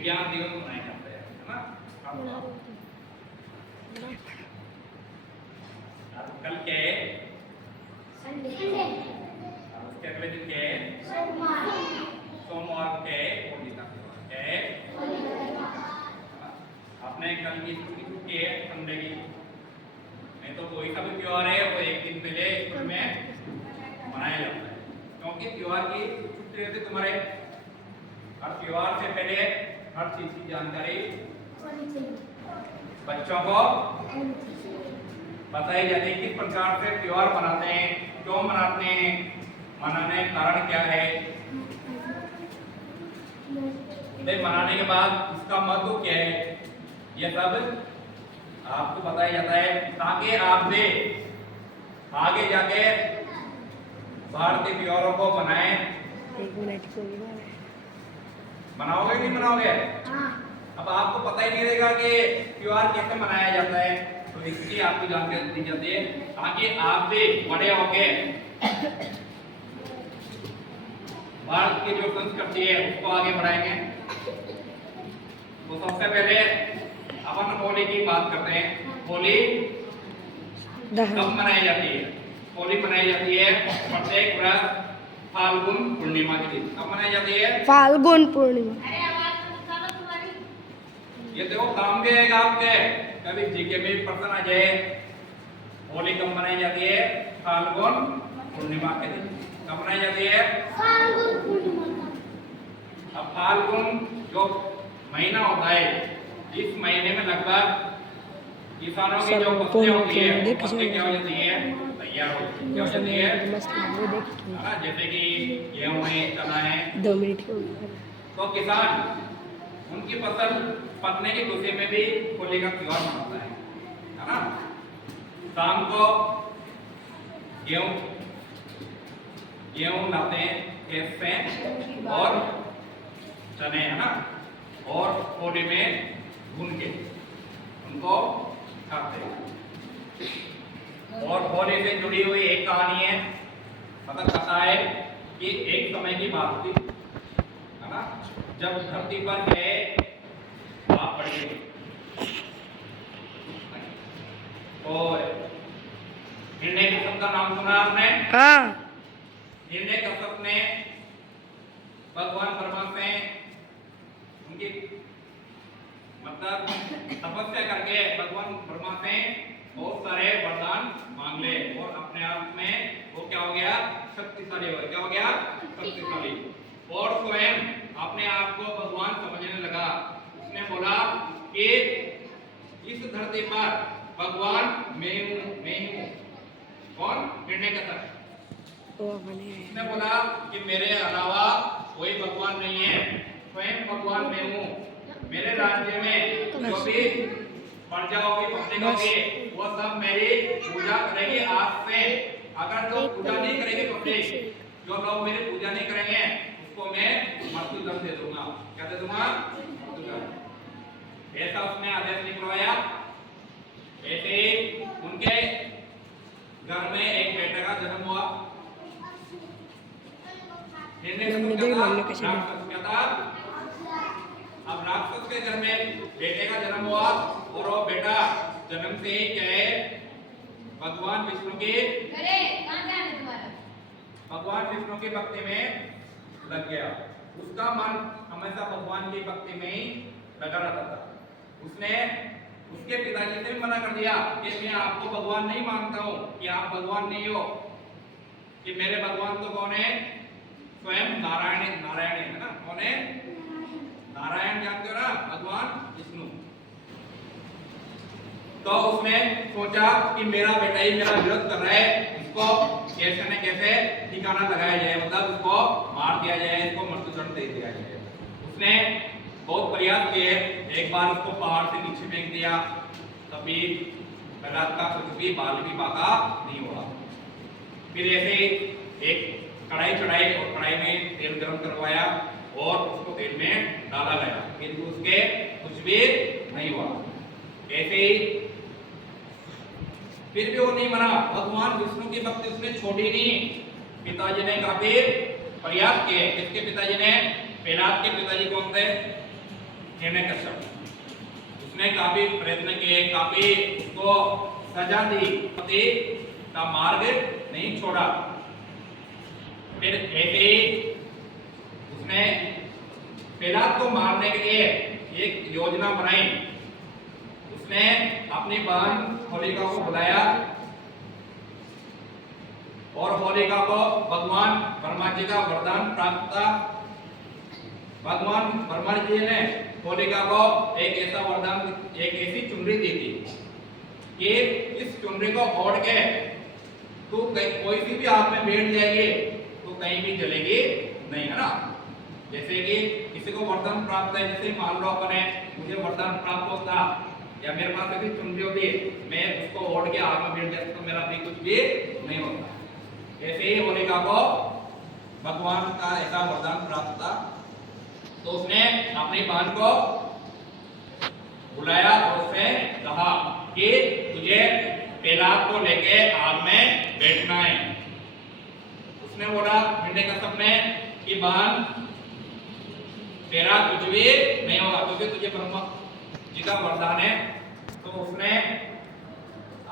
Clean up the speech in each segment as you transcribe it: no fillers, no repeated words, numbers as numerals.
विज्ञान दिवस मनाया जाता है ना। कल क्या है? संडे। उसके अगले दिन क्या है? सोमवार क्या है? होली का त्योहार क्या है? आपने कल की छुट्टी है संडे की, नहीं तो कोई सा भी त्योहार है वो एक दिन पहले स्कूल में मनाया जाता है, क्योंकि त्योहार की छुट्टी रहती तुम्हारे। हर त्योहार से पहले हर चीज की जानकारी बच्चों को बताई जाती है। किस प्रकार से त्योहार मनाते हैं, क्यों मनाते हैं, मनाने का कारण क्या है, मनाने के बाद उसका महत्व क्या है, यह सब आपको बताया जाता है, ताकि आप भी आगे जाके भारतीय त्योहारों को बनाएं। मनाओगे नहीं मनाओगे? अब आपको पता ही नहीं रहेगा कि त्योहार कैसे मनाया जाता है, तो इसलिए आपको जानकारी दी जाती है ताकि आप भी बड़े होके भारत की जो संस्कृति है उसको आगे बढ़ाएंगे। तो सबसे पहले अपन होली की बात करते हैं। होली कब मनाई जाती है? होली मनाई जाती है प्रत्येक वर्ष फाल्गुन पूर्णिमा के दिन। कब मनाई जाती है? फाल्गुन पूर्णिमा। ये देखो काम के एक आपके कभी जीके में प्रश्न आ जाए। होली कब मनाई जाती है? फाल्गुन पूर्णिमा के दिन। कब मनाई जाती है? फाल्गुन पूर्णिमा। अब फाल्गुन जो महीना होता है, इस महीने में लगभग किसानों की जो फसलें होती है वो फसलें क्या हो जाती है? तैयार हो जाती है ना, जैसे कि गेहूं है, चना है। 2 मिनट तो किसान उनकी फसल पकने की खुशी में भी होली का त्योहार मनाता है ना। शाम को गेहूं लाते हैं खेत से और चने, है ना, और होली में भून के उनको खाते हैं। और होली से जुड़ी हुई एक कहानी है, मतलब कथा है कि एक समय की बात थी, है ना, जब धरती पर गए आप पड़ गए और हिरण्यकश्यप का नाम सुना आपने? हाँ। हिरण्यकश्यप ने भगवान ब्रह्मा से उनकी मतलब तपस्या करके भगवान ब्रह्मा से बहुत सारे वरदान मांग ले और अपने आप में वो क्या हो गया? शक्तिशाली हो गया। क्या हो गया? शक्तिशाली। और स्वयं अपने आप को भगवान समझने लगा। उसने बोला कि इस धरती पर भगवान मैं हूँ। कौन? हिरण्यकश्यप। उसने बोला कि मेरे अलावा कोई भगवान नहीं है, स्वयं भगवान मैं हूँ। मेरे राज्य में जो भी प्रजा होगी, पब्लिक होगी, वो सब मेरी पूजा करेगी आज से। अगर जो पूजा नहीं करेगी पब्लिक, जो लोग मेरी पूजा नहीं करेंगे, उसको मैं मृत्युदंड दे दूंगा। क्या दे दूंगा? मृत्युदंड। ऐसा उसने आदेश निकलवाया। ऐसे ही उनके घर में एक बेटे का जन्म हुआ। अब राक्षस के घर में बेटे का जन्म हुआ और वो बेटा जन्म से ही क्या है? भगवान विष्णु की भक्ति में लग गया। उसका मन हमेशा भगवान की भक्ति में ही लगा रहता था। उसने उसके पिताजी से भी मना कर दिया कि मैं आपको भगवान नहीं मानता हूँ, कि आप भगवान नहीं हो, कि मेरे भगवान तो कौन है? स्वयं नारायण है ना। कौन है? नारायण, जानते हो ना, भगवान विष्णु। तो उसने सोचा कि मेरा बेटा ही मेरा विरोध कर रहा है, इसको कैसे न कैसे ठिकाना लगाया जाए, मतलब उसको मार दिया जाए, इसको मृत्युदंड दे दिया जाए। उसने बहुत प्रयास किए। एक बार उसको पहाड़ से नीचे फेंक दिया, तभी बलात्कार कुछ भी बाल भी पाका नहीं हुआ। फिर ऐसे एक कढ़ाई चढ़ाई और कढ़ाई में तेल गर्म करवाया और उसको तेल में डाला गया, किंतु उसके कुछ भी नहीं हुआ। ऐसे ही फिर भी वो नहीं मना। भगवान विष्णु की भक्ति उसने छोड़ी नहीं। पिताजी ने काफी प्रयास किए। किसके पिताजी ने? प्रहलाद के पिताजी कौन थे? हिरण्यकश्यप। उसने काफी प्रयत्न किए, काफी उसको सजा दी, पति का मार्ग नहीं छोड़ा। फिर ऐसे ही उसने प्रहलाद को मारने के लिए एक योजना बनाई। उसने अपनी बहन होलिका को बुलाया और होलिका को भगवान ब्रह्मा जी का वरदान प्राप्त था। भगवान ब्रह्मा जी ने होलिका को एक ऐसा वरदान, एक ऐसी चुनरी दी थी कि इस चुनरी को ओढ़ के तू कोई सी भी आग में बैठ जाएगी तो कहीं भी जलेगी नहीं, है ना। जैसे कि किसी को वरदान प्राप्त है, जैसे मान लो अपने मुझे वरदान प्राप्त होता या मेरे पास ऐसी चुनरी होती, मैं उसको ओढ़ के आग में बैठ जाता तो मेरा भी कुछ भी नहीं होता। ऐसे ही होलिका को भगवान का ऐसा वरदान प्राप्त था। तो उसने अपनी बहन को बुलाया और उससे कहा कि तुझे प्रहलाद को लेके आग में बैठना है। उसने बोला हिरण्यकश्यप ने कि बहन तेरा कुछ भी नहीं होगा क्योंकि तुझे ब्रह्मा जी का वरदान है। तो उसने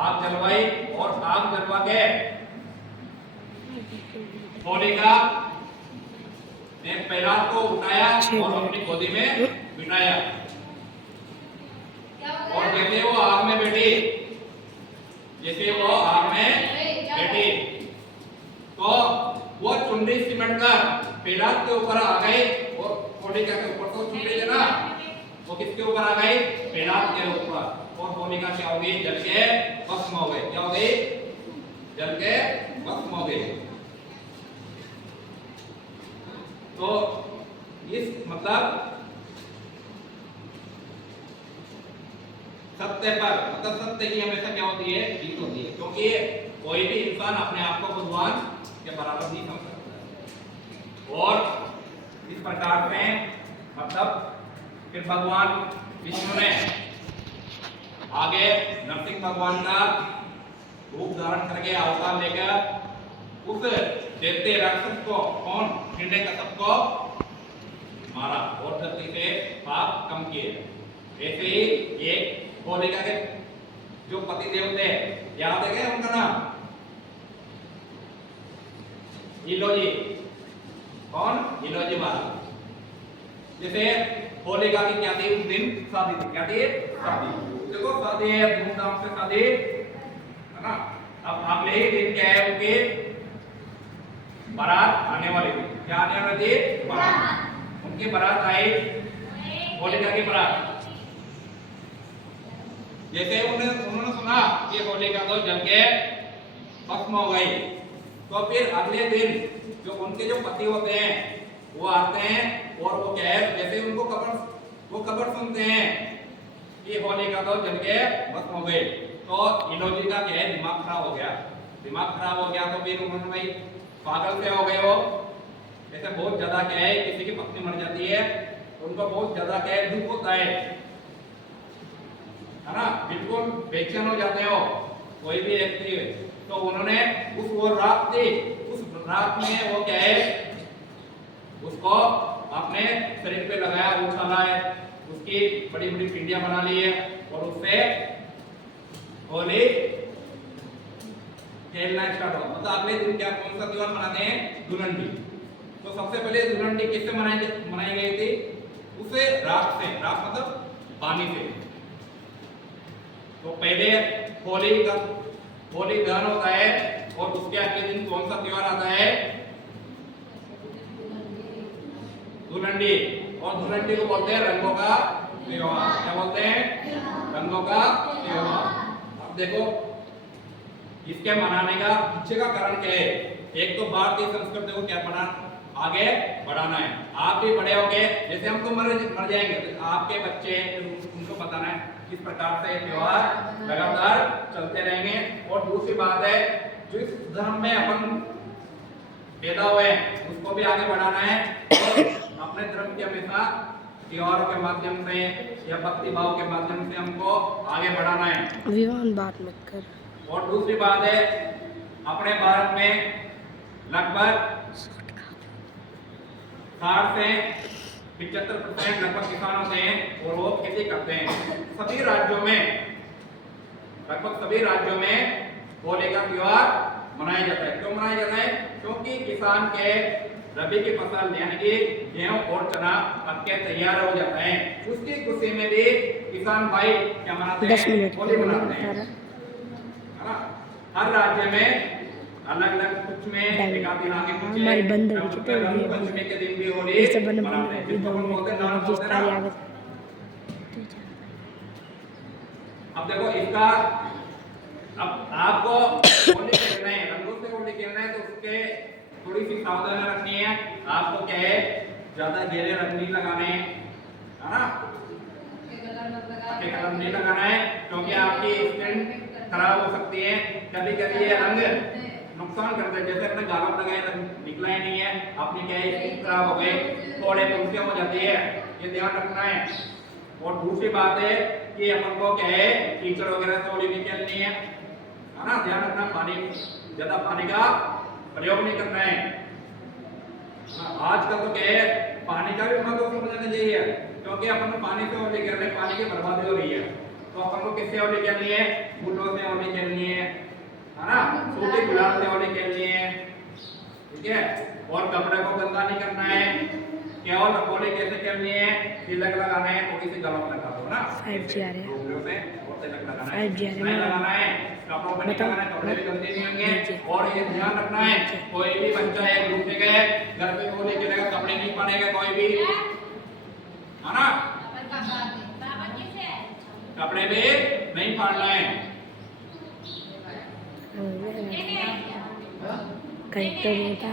आग जलवाई और आग जलवा के होलिका ने प्रहलाद को उठाया और अपनी गोदी में बिठाया और जैसे वो आग में बैठी, तो वो चुनरी सिमट कर प्रहलाद के ऊपर आ गई और होलिका के ऊपर। तो चुनरी है ना, वो किसके ऊपर आ गई? प्रहलाद के ऊपर। और होलिका क्या हो गई? जल के भस्म हो गई। क्या हो गई? जल के भस्म हो गई। तो इस मतलब सत्य पर, मतलब सत्य की हमेशा क्या होती है? जीत होती है, क्योंकि कोई भी इंसान अपने आप को भगवान के बराबर नहीं समझ सकता। और इस प्रकार से मतलब फिर भगवान विष्णु ने आगे नरसिंह भगवान का रूप धारण करके अवतार लेकर उस दैत्य राक्षस को, कौन? हिरण्यकश्यप को मारा और धरती से पाप कम किए। ऐसे ही एक होलिका के जो पति देव थे, याद है क्या उनका नाम? इलोजी। कौन? इलोजी महाराज। जैसे होलिका की क्या थी? उस दिन शादी थी। क्या थी? शादी। देखो शादी है, धूमधाम से शादी, है ना। अब अगले ही दिन क्या है? उनकी बारात आने वाली थी। क्या आने वाली थी? बारात। उनकी बारात आई, होलिका की बारात। जैसे उन्होंने सुना कि होलिका तो जल के भस्म हो गई, तो फिर अगले दिन जो उनके जो पति होते हैं वो आते हैं और वो क्या है, जैसे उनको खबर सुनते हैं कि होलिका तो जल के भस्म हो गई, तो इलोजी का क्या है? दिमाग खराब हो गया। दिमाग खराब हो गया तो फिर उन्होंने भाई पागल से हो गए वो। ऐसे बहुत ज्यादा क्या है, किसी की पत्नी मर जाती है उनको बहुत ज्यादा क्या है? दुख होता है ना। बिल्कुल बेचैन हो जाते हो कोई भी व्यक्ति। तो उन्होंने वो रात थी, उस रात में वो क्या है? उसको अपने शरीर पे लगाया, उछाला है, उसकी बड़ी बड़ी पिंडियां बना ली है और उससे होली खेलना स्टार्ट हुआ। मतलब अगले दिन क्या, कौन सा त्योहार मनाते हैं? धुलंडी। तो सबसे पहले धुलंडी किससे मनाई गई थी? उसे राख से, राख मतलब पानी से। तो पहले होली दहन होता है और उसके अगले दिन कौन सा त्योहार आता है? धुलंडी। और धुलंडी को बोलते हैं रंगों का त्योहार। क्या बोलते हैं? रंगों का त्योहार। अब देखो इसके मनाने का पीछे का कारण क्या है? एक तो भारतीय संस्कृति को क्या आगे बढ़ाना है। आप भी बड़े होंगे, जैसे हम तो मर जाएंगे, तो आपके बच्चे उनको बताना है किस प्रकार से त्योहार लगातार चलते रहेंगे। और दूसरी बात है, जो इस धर्म में अपन पैदा हुए हैं उसको भी आगे बढ़ाना है और अपने धर्म के हमेशा त्योहारों के माध्यम से या भक्ति भाव के माध्यम से हमको आगे बढ़ाना है। विवान बात मत कर। और दूसरी बात है, अपने भारत में लगभग 60 से 75% लगभग किसान होते हैं और वो खेती करते हैं। सभी राज्यों में, लगभग सभी राज्यों में होली का त्योहार मनाया जाता है। क्यों मनाया जाता है? क्योंकि किसान के रबी की फसल यानी कि गेहूं और चना पक के तैयार हो जाता है। उसकी खुशी में भी किसान भाई क्या मनाते हैं? होली मनाते हैं, है ना। हर राज्य में अलग अलग, कुछ में एक आध दिन आगे कुछ हमारी बंद हो है। गई थी रंग पंचमी के दिन भी होली ये सब बंद मनाते हैं, जिसको हम बोलते हैं नरक जिस बोलते हैं तारी ना। आगे अब देखो इसका, अब आपको होली खेलना है, रंगों से होली खेलना है, तो उसके थोड़ी सी सावधानी रखनी है। आपको क्या है, ज्यादा गहरे रंग नहीं लगाने हैं, है ना। कलर नहीं लगाना है, क्योंकि आपकी स्किन खराब हो सकती है। कभी कभी ये रंग नुकसान करते हैं, जैसे अपने गालों में लगाए रंग निकला ही नहीं है, अपनी क्या है स्किन खराब हो गई, थोड़े मुंसियां हो जाती है, ये ध्यान रखना है। और दूसरी बात है कि अपन को क्या है, कीचड़ वगैरह से होली नहीं खेलनी है ना। ध्यान रखना, पानी, ज्यादा पानी का प्रयोग नहीं करना है। आजकल तो क्या है, पानी का भी महत्व समझना चाहिए, क्योंकि अपन पानी से होली खेल रहे हैं, पानी की बर्बादी हो रही है। तो अपन को किससे होली खेलनी है? फूलों से होली खेलनी है ना, सूखे गुलाब से होली खेलनी है, ठीक है। और कपड़े को गंदा नहीं करना है। केवल होली कैसे खेलनी है? तिलक लगाना है, थोड़ी सी गलों में लगा दो ना, 5G आ रहे हैं, डोंगरों से, और तिलक लगाना है, 5G आ रहे हैं। नहीं लगाना है, कपड़ों पर नहीं बताओ। लगाना है, कपड़े भी गंदे नहीं होंगे। और ये ध्यान रखना है, कोई भी बच्चा एक ग्रुप से गए घर पे होली खेलेगा, कपड़े नहीं पहनेगा कोई भी, है ना। कपड़े भी नहीं फाड़ना है। कहीं तो नहीं था